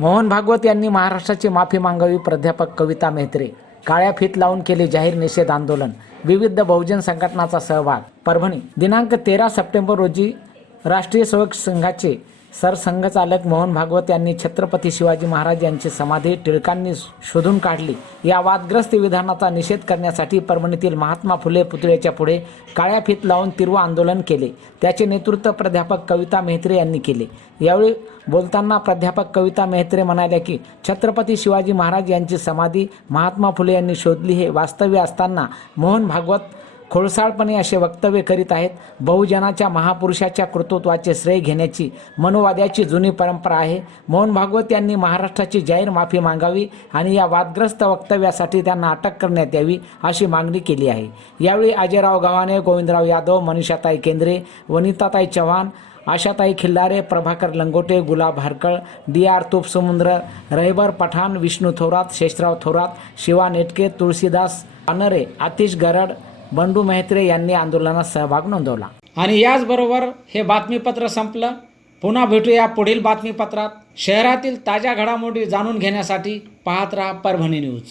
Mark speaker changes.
Speaker 1: मोहन भागवत यांनी महाराष्ट्राची माफी मागावी प्राध्यापक कविता मेहत्रे काळ्या फीत लावून केले जाहीर निषेध आंदोलन विविध बहुजन संघटनाचा सहभाग परभणी दिनांक तेरा सप्टेंबर रोजी राष्ट्रीय सेवक संघाचे सरसंघचालक मोहन भागवत यांनी छत्रपती शिवाजी महाराज यांची समाधी टिळकांनी शोधून काढली. या वादग्रस्त विधानाचा निषेध करण्यासाठी परभणीतील महात्मा फुले पुतळ्याच्या पुढे काळ्या फीत लावून तीव्र आंदोलन केले. त्याचे नेतृत्व प्राध्यापक कविता मेहत्रे यांनी केले. यावेळी बोलताना प्राध्यापक कविता मेहत्रे म्हणाल्या की छत्रपती शिवाजी महाराज यांची समाधी महात्मा फुले यांनी शोधली हे वास्तव्य असताना मोहन भागवत खोळसाळपणे असे वक्तव्य करीत आहेत. बहुजनाच्या महापुरुषाच्या कर्तृत्वाचे श्रेय घेण्याची मनोवाद्याची जुनी परंपरा आहे. मोहन भागवत यांनी महाराष्ट्राची जाहीर माफी मागावी आणि या वादग्रस्त वक्तव्यासाठी त्यांना अटक करण्यात यावी अशी मागणी केली आहे. यावेळी अजयराव गव्हाणे गोविंदराव यादव मनीषाताई केंद्रे वनिताताई चव्हाण आशाताई खिल्लारे प्रभाकर लंगोटे गुलाब हरकळ डी आर तुपसमुद्र रहिबर पठाण विष्णू थोरात शेषराव थोरात शिवा नेटके तुळशीदास अनरे आतिश गरड बंडू मेहत्रे यांनी आंदोलनात सहभाग नोंदवला. आणि याचबरोबर हे बातमीपत्र संपलं. पुन्हा भेटूया पुढील बातमीपत्रात. शहरातील ताज्या घडामोडी जाणून घेण्यासाठी पाहत राहा परभणी न्यूज.